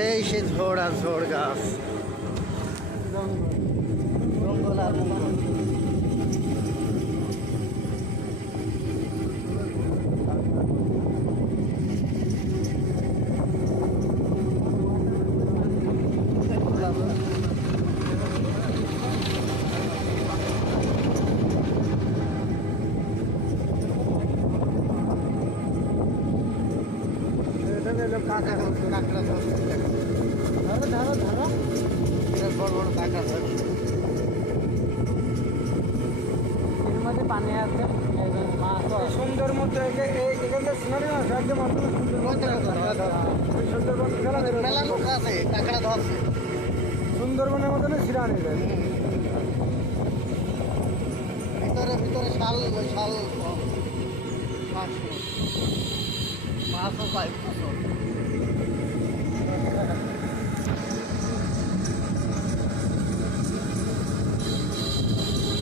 এই সে ঝোড় আর ঝোড় গাছ, জঙ্গল আর জঙ্গল। কাঁকড়া ধরছে, ধরো ধরো ধরো, বড় বড় কাঁকড়া ধরছে। এর মধ্যে পানি আছে, মাছ সুন্দর মতো এখানটা সিনারি মাছ একদম মেলা লোক আছে, কাঁকড়া ধরছে সুন্দরবনের মতন সিরা নিয়ে যায়। ভিতরে ভিতরে শাল শাল মাছও পাই।